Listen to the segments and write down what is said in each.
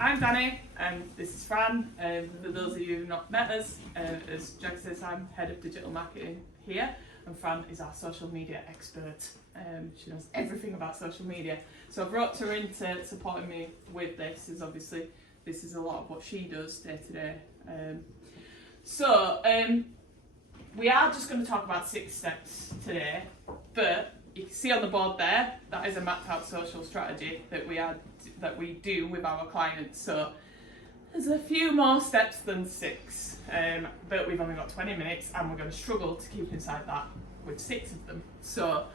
I'm Danny and this is Fran. For those of you who've not met us, as Jag says, I'm Head of Digital Marketing here and Fran is our social media expert. She knows everything about social media. So I brought her into supporting me with this, as obviously this is a lot of what she does day to day. We are just going to talk about 6 steps today, but you can see on the board there, that is a mapped out social strategy that we do with our clients. So there's a few more steps than 6, but we've only got 20 minutes and we're going to struggle to keep inside that with 6 of them. So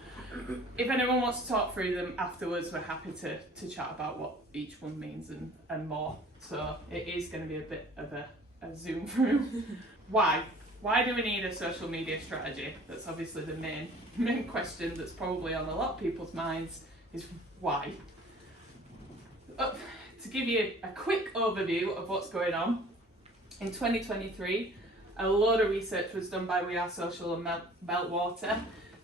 if anyone wants to talk through them afterwards, we're happy to chat about what each one means and more. So it is going to be a bit of a zoom through. Why do we need a social media strategy? That's obviously the main question that's probably on a lot of people's minds is why? To give you a quick overview of what's going on, in 2023, a load of research was done by We Are Social and Meltwater.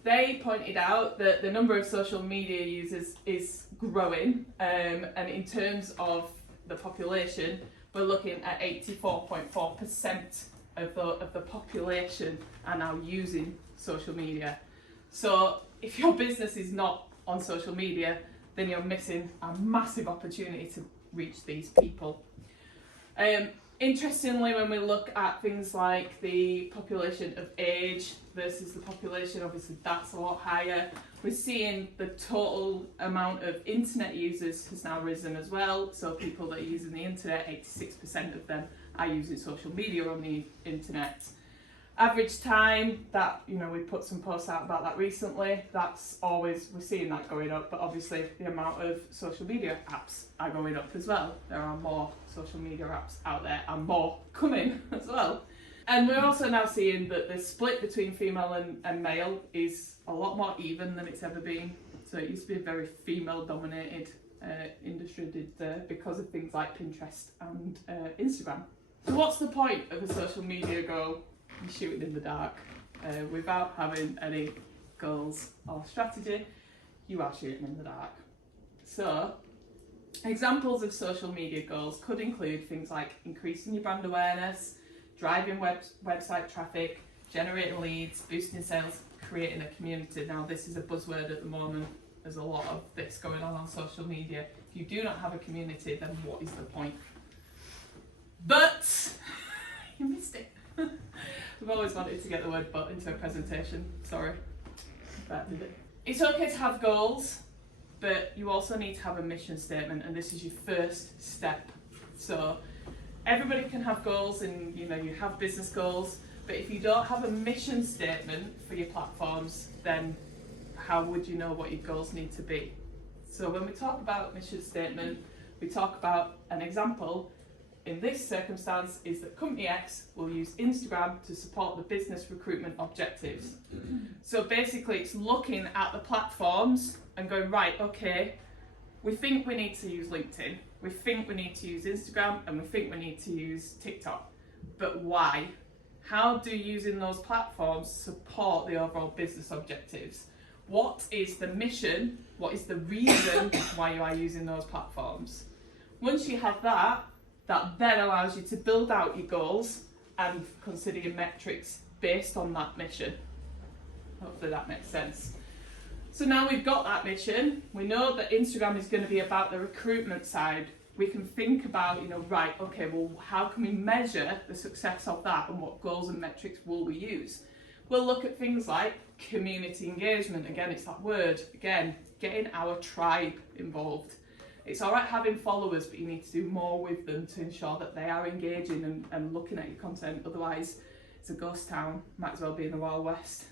They pointed out that the number of social media users is growing, and in terms of the population, we're looking at 84.4% of the population are now using social media. So if your business is not on social media, then you're missing a massive opportunity to reach these people. Interestingly, when we look at things like the population of age versus the population, obviously that's a lot higher. We're seeing the total amount of internet users has now risen as well. So people that are using the internet, 86% of them are using social media on the internet. Average time that, we put some posts out about that recently, we're seeing that going up, but obviously the amount of social media apps are going up as well. There are more social media apps out there and more coming as well. And we're also now seeing that the split between female and male is a lot more even than it's ever been. So it used to be a very female dominated industry because of things like Pinterest and Instagram. So what's the point of a social media goal? You shoot it in the dark without having any goals or strategy. You are shooting in the dark. So examples of social media goals could include things like increasing your brand awareness, driving website traffic, generating leads, boosting sales, creating a community. Now this is a buzzword at the moment. There's a lot of this going on social media. If you do not have a community, then what is the point? But you missed it. I've always wanted to get the word "but" into a presentation. Sorry, but I did it. It's okay to have goals, but you also need to have a mission statement, and this is your first step. So everybody can have goals, and you have business goals, but if you don't have a mission statement for your platforms, then how would you know what your goals need to be? So when we talk about mission statement, we talk about an example. In this circumstance is that Company X will use Instagram to support the business recruitment objectives. So basically it's looking at the platforms and going, right, okay, we think we need to use LinkedIn, we think we need to use Instagram, and we think we need to use TikTok. But why? How do using those platforms support the overall business objectives? What is the mission? What is the reason why you are using those platforms? Once you have that then allows you to build out your goals and consider your metrics based on that mission. Hopefully that makes sense. So now we've got that mission, we know that Instagram is going to be about the recruitment side. We can think about, right, okay, well, how can we measure the success of that and what goals and metrics will we use? We'll look at things like community engagement. Again, it's that word. Again, getting our tribe involved. It's all right having followers, but you need to do more with them to ensure that they are engaging and looking at your content. Otherwise, it's a ghost town. Might as well be in the Wild West.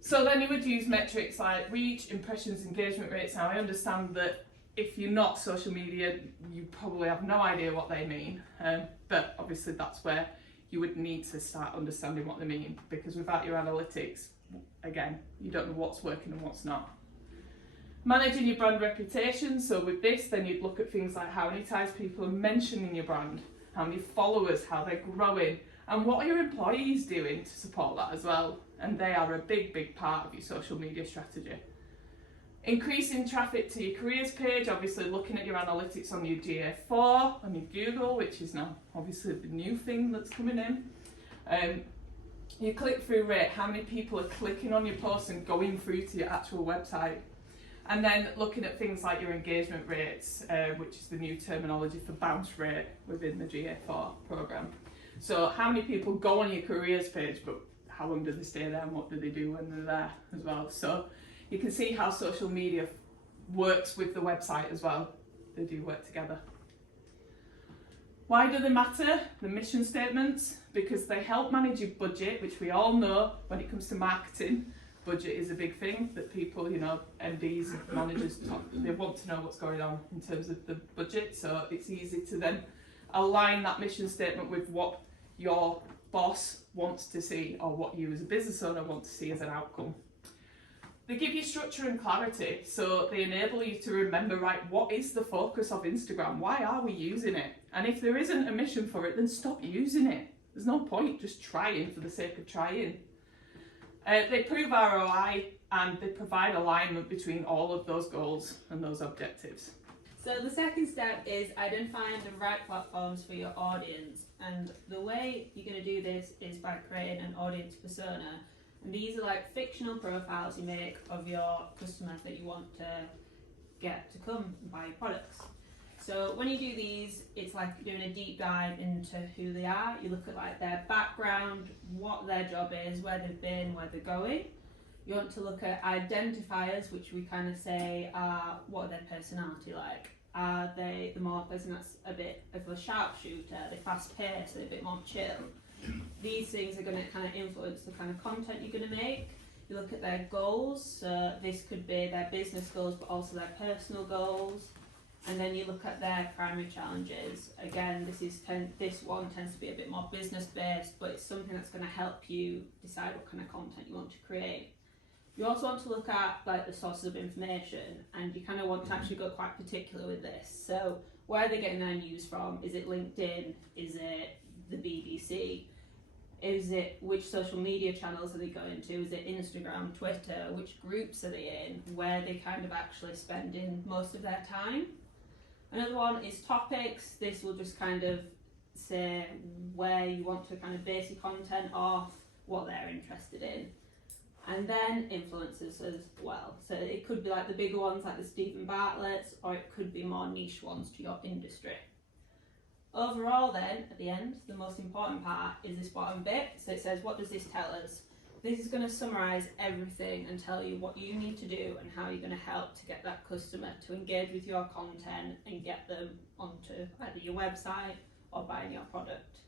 So then you would use metrics like reach, impressions, engagement rates. Now I understand that if you're not social media, you probably have no idea what they mean. But obviously that's where you would need to start understanding what they mean, because without your analytics, again, you don't know what's working and what's not. Managing your brand reputation. So with this, then you'd look at things like how many times people are mentioning your brand, how many followers, how they're growing, and what are your employees doing to support that as well. And they are a big part of your social media strategy. Increasing traffic to your careers page, obviously looking at your analytics on your GA4, on your Google, which is now obviously the new thing that's coming in. Your click-through rate, how many people are clicking on your post and going through to your actual website. And then looking at things like your engagement rates, which is the new terminology for bounce rate within the GA4 program. So how many people go on your careers page, but how long do they stay there and what do they do when they're there as well. So you can see how social media works with the website as well. They do work together. Why do they matter? The mission statements, because they help manage your budget, which we all know when it comes to marketing, budget is a big thing that people, you know, MDs, managers, they want to know what's going on in terms of the budget. So it's easy to then align that mission statement with what your boss wants to see or what you as a business owner want to see as an outcome. They give you structure and clarity, so they enable you to remember, right, what is the focus of Instagram? Why are we using it? And if there isn't a mission for it, then stop using it. There's no point just trying for the sake of trying. They prove ROI and they provide alignment between all of those goals and those objectives. So the second step is identifying the right platforms for your audience. And the way you're going to do this is by creating an audience persona. And these are like fictional profiles you make of your customers that you want to get to come and buy your products. So when you do these, it's like doing a deep dive into who they are. You look at like their background, what their job is, where they've been, where they're going. You want to look at identifiers, which we kind of say are what are their personality like. Are they the more person that's a bit of a sharpshooter, they're fast paced, they're a bit more chill. These things are going to kind of influence the kind of content you're going to make. You look at their goals, so this could be their business goals but also their personal goals. And then you look at their primary challenges. Again, this one tends to be a bit more business based, but it's something that's going to help you decide what kind of content you want to create. You also want to look at like the sources of information, and you kind of want to actually go quite particular with this. So where are they getting their news from? Is it LinkedIn? Is it the BBC? Is it which social media channels are they going to? Is it Instagram, Twitter? Which groups are they in? Where are they kind of actually spending most of their time? Another one is topics. This will just kind of say where you want to kind of base your content off, what they're interested in. And then influencers as well. So it could be like the bigger ones like the Stephen Bartlett's, or it could be more niche ones to your industry. Overall then, at the end, the most important part is this bottom bit. So it says, what does this tell us? This is going to summarise everything and tell you what you need to do and how you're going to help to get that customer to engage with your content and get them onto either your website or buying your product.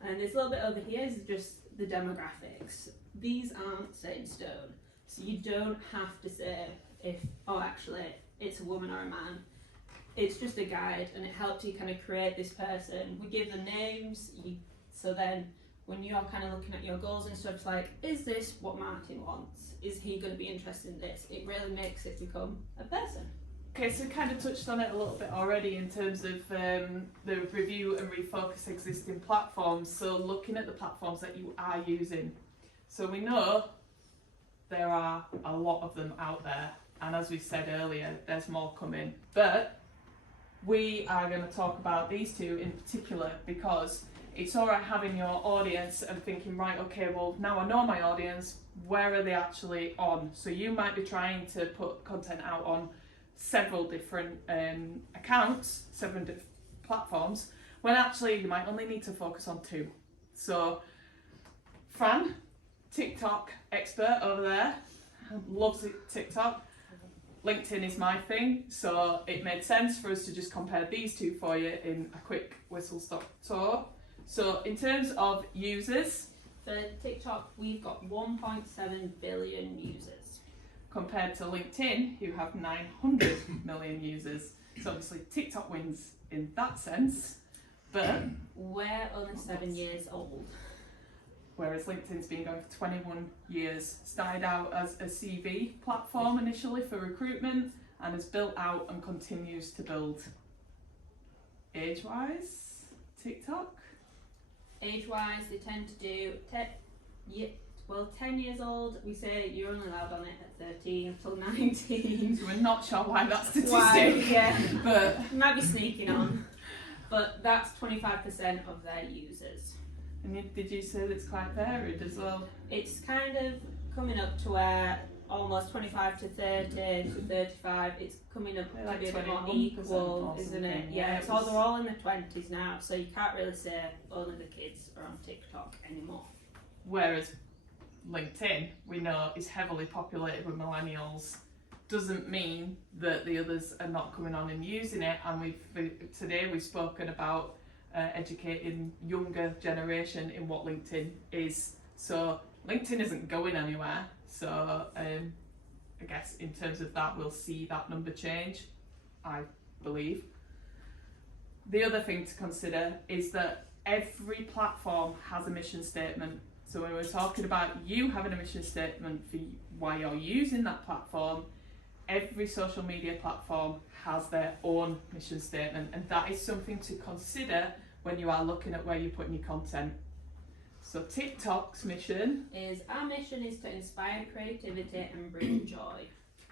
And this little bit over here is just the demographics. These aren't set in stone. So you don't have to say if, oh actually, it's a woman or a man. It's just a guide and it helps you kind of create this person. We give them names, so then when you're kind of looking at your goals and stuff, it's like, is this what Martin wants? Is he going to be interested in this? It really makes it become a person. Okay, so we kind of touched on it a little bit already in terms of the review and refocus existing platforms. So looking at the platforms that you are using. So we know there are a lot of them out there. And as we said earlier, there's more coming. But we are going to talk about these two in particular because it's all right having your audience and thinking, right, okay, well, now I know my audience, where are they actually on? So you might be trying to put content out on several different accounts, several different platforms, when actually you might only need to focus on two. So Fran, TikTok expert over there, loves TikTok. LinkedIn is my thing, so it made sense for us to just compare these two for you in a quick whistle-stop tour. So in terms of users, for TikTok, we've got 1.7 billion users. Compared to LinkedIn, who have 900 million users. So obviously TikTok wins in that sense, but we're only 7 years old. Whereas LinkedIn's been going for 21 years. Started out as a CV platform initially for recruitment and has built out and continues to build. Age-wise, TikTok? Age-wise, they tend to do Well, 10 years old, we say you're only allowed on it at 13 until 19. So we're not sure why that's statistic. Why, yeah. But You might be sneaking on. But that's 25% of their users. and did you say that it's quite varied as well? It's kind of coming up to where almost 25 to 30 to 35, it's coming up Like to be a bit more 21% equal, or isn't it? something, Yeah, yeah, it's it all, was- they're all in their 20s now, so you can't really say only the kids are on TikTok anymore. Whereas LinkedIn, we know, is heavily populated with millennials. Doesn't mean that the others are not coming on and using it. And today we've spoken about educating younger generation in what LinkedIn is. So LinkedIn isn't going anywhere. So I guess in terms of that, we'll see that number change, I believe. The other thing to consider is that every platform has a mission statement. So when we're talking about you having a mission statement for why you're using that platform, every social media platform has their own mission statement, and that is something to consider when you are looking at where you're putting your content. So TikTok's mission is our mission is to inspire creativity and bring joy.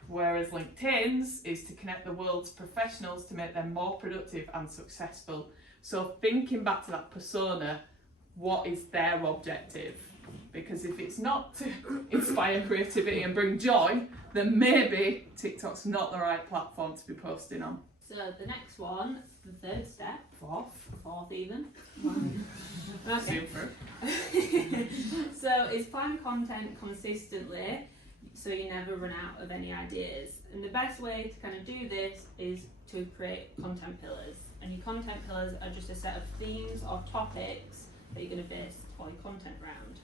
Whereas LinkedIn's is to connect the world's professionals to make them more productive and successful. So thinking back to that persona, what is their objective? Because if it's not to inspire creativity and bring joy, then maybe TikTok's not the right platform to be posting on. So the next one, the third step, fourth even. Okay. So is plan content consistently so you never run out of any ideas. And the best way to kind of do this is to create content pillars. And your content pillars are just a set of themes or topics that you're going to base all your content around.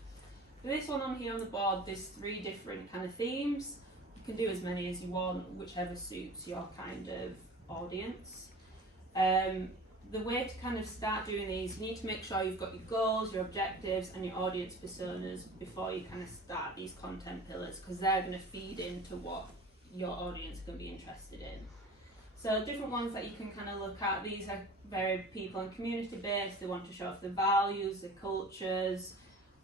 For this one on here on the board, there's 3 different kind of themes. You can do as many as you want, whichever suits your kind of audience. The way to kind of start doing these, you need to make sure you've got your goals, your objectives and your audience personas before you kind of start these content pillars, because they're going to feed into what your audience is going to be interested in. So different ones that you can kind of look at, these are very people and community based. They want to show off their values, their cultures.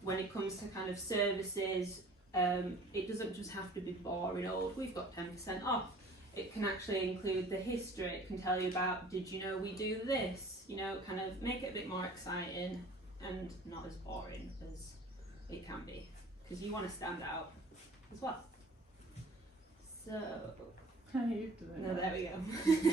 When it comes to kind of services, it doesn't just have to be boring, oh, we've got 10% off. It can actually include the history. It can tell you about, did you know we do this? You know, kind of make it a bit more exciting and not as boring as it can be, because you want to stand out as well. So, no, there we go.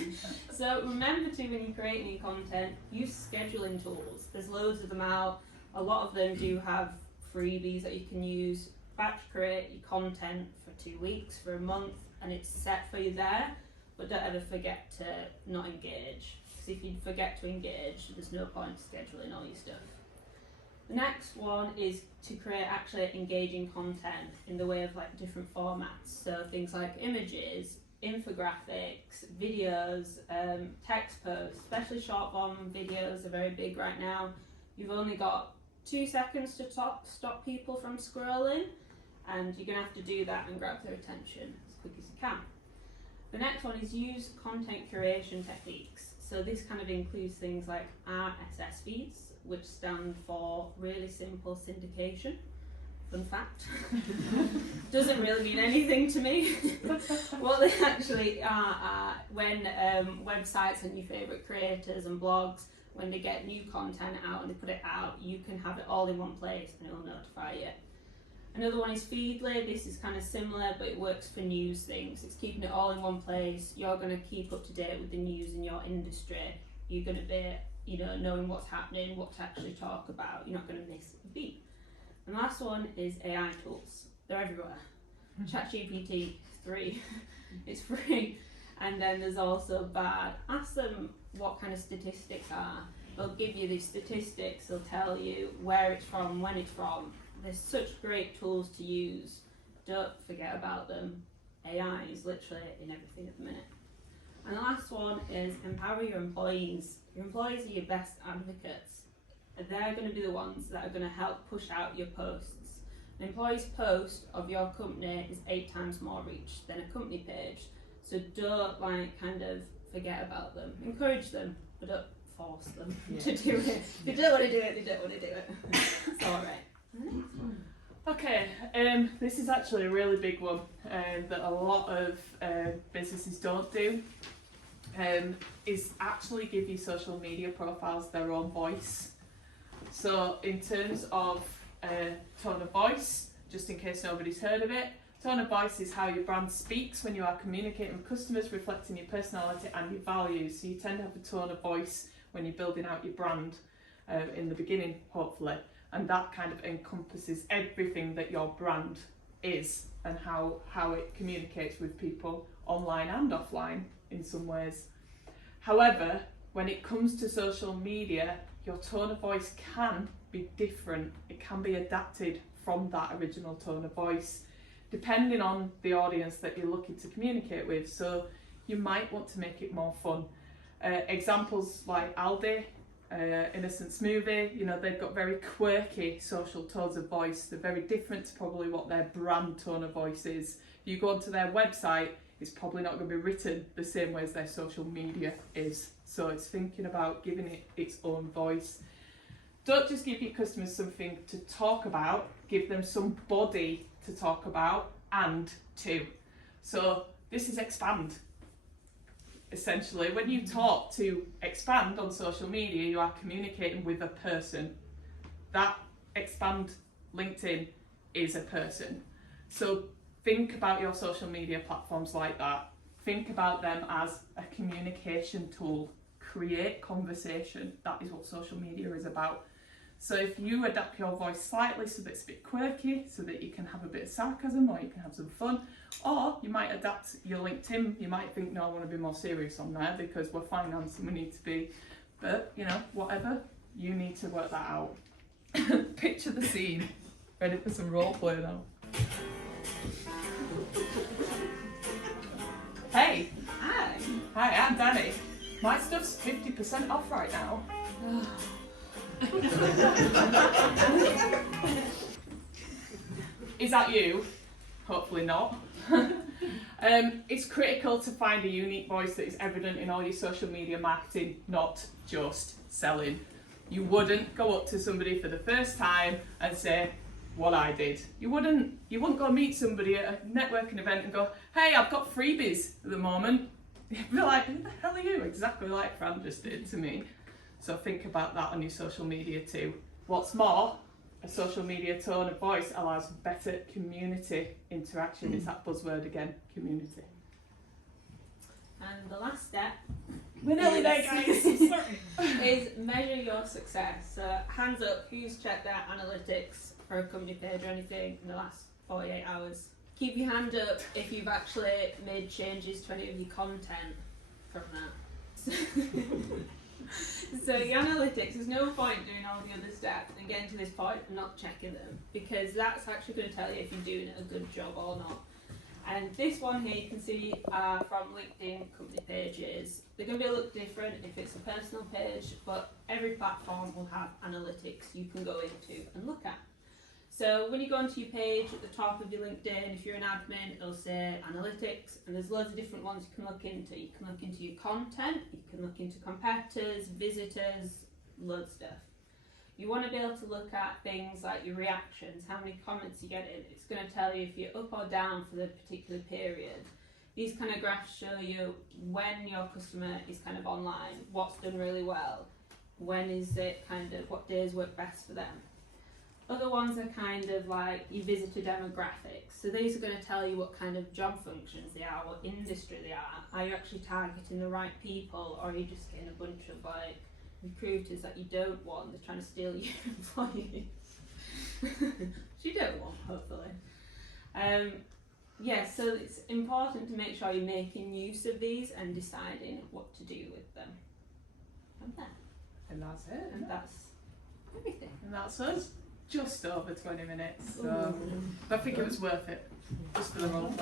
So remember to, when you create new content, use scheduling tools. There's loads of them out. A lot of them do have freebies that you can use. Batch create your content for 2 weeks, for a month, and it's set for you there. But don't ever forget to not engage, because if you forget to engage, there's no point scheduling all your stuff. The next one is to create actually engaging content in the way of like different formats. So things like images, infographics, videos, text posts, especially short form videos are very big right now. You've only got 2 seconds to stop people from scrolling, and you're going to have to do that and grab their attention as quick as you can. The next one is use content curation techniques. So this kind of includes things like RSS feeds, which stand for really simple syndication. Fun fact. Doesn't really mean anything to me. What they actually are when websites and your favourite creators and blogs, when they get new content out and they put it out, you can have it all in one place and it will notify you. Another one is Feedly. This is kind of similar, but it works for news things. It's keeping it all in one place. You're going to keep up to date with the news in your industry. You're going to be, you know, knowing what's happening, what to actually talk about. You're not going to miss a beat. And the last one is AI tools. They're everywhere. ChatGPT 3, it's free. And then there's also Bard. Ask them what kind of statistics are. They'll give you these statistics. They'll tell you where it's from, when it's from. There's such great tools to use. Don't forget about them. AI is literally in everything at the minute. And the last one is empower your employees. Your employees are your best advocates. They're going to be the ones that are going to help push out your posts. An employee's post of your company is 8 times more reach than a company page. So don't kind of forget about them. Encourage them, but don't force them to do it. If they don't want to do it, they don't want to do it. It's alright. Okay, this is actually a really big one that a lot of businesses don't do. Is actually give your social media profiles their own voice. So in terms of tone of voice, just in case nobody's heard of it, tone of voice is how your brand speaks when you are communicating with customers, reflecting your personality and your values. So you tend to have a tone of voice when you're building out your brand in the beginning, hopefully, and that kind of encompasses everything that your brand is and how it communicates with people online and offline in some ways. However, when it comes to social media, your tone of voice can be different. It can be adapted from that original tone of voice, depending on the audience that you're looking to communicate with. So you might want to make it more fun. Examples like Aldi, Innocent Smoothie, you know, they've got very quirky social tones of voice. They're very different to probably what their brand tone of voice is. If you go onto their website, it's probably not going to be written the same way as their social media is. So it's thinking about giving it its own voice. Don't just give your customers something to talk about, give them some body to talk about and to. So this is Xpand. Essentially, when you talk to Xpand on social media, you are communicating with a person. That Xpand LinkedIn is a person. So think about your social media platforms like that. Think about them as a communication tool. Create conversation. That is what social media is about. So if you adapt your voice slightly so that it's a bit quirky, so that you can have a bit of sarcasm or you can have some fun, or you might adapt your LinkedIn, you might think, no, I want to be more serious on there because we're finance and we need to be, but you know, whatever, you need to work that out. Picture the scene. Ready for some role play now. Hey. Hi. Hi, I'm Danny. My stuff's 50% off right now. Is that you? Hopefully not. It's critical to find a unique voice that is evident in all your social media marketing, not just selling. You wouldn't go up to somebody for the first time and say what I did. You wouldn't go meet somebody at a networking event and go, hey, I've got freebies at the moment. You'd be like, who the hell are you? Exactly like Fran just did to me. So think about that on your social media too. What's more, a social media tone of voice allows better community interaction. It's that buzzword again, community. And the last step, we're nearly there, guys. Sorry. is measure your success. So hands up, who's checked their analytics for a company page or anything in the last 48 hours? Keep your hand up if you've actually made changes to any of your content from that. So your analytics, there's no point doing all the other steps and getting to this point and not checking them, because that's actually going to tell you if you're doing a good job or not. And this one here you can see from LinkedIn company pages. They're going to be a little different if it's a personal page, but every platform will have analytics you can go into and look at. So when you go onto your page at the top of your LinkedIn, if you're an admin, it'll say analytics, and there's loads of different ones you can look into. You can look into your content, you can look into competitors, visitors, loads of stuff. You want to be able to look at things like your reactions, how many comments you get in. It's going to tell you if you're up or down for the particular period. These kind of graphs show you when your customer is kind of online, what's done really well, when is it kind of, what days work best for them. Other ones are kind of like your visitor demographics. So these are going to tell you what kind of job functions they are, what industry they are. Are you actually targeting the right people, or are you just getting a bunch of like recruiters that you don't want? They're trying to steal your employees. Which you don't want, hopefully. Yeah, so it's important to make sure you're making use of these and deciding what to do with them. And And that's it. And that's everything. And that's us. Just over 20 minutes. So I think it was worth it. Just for the role.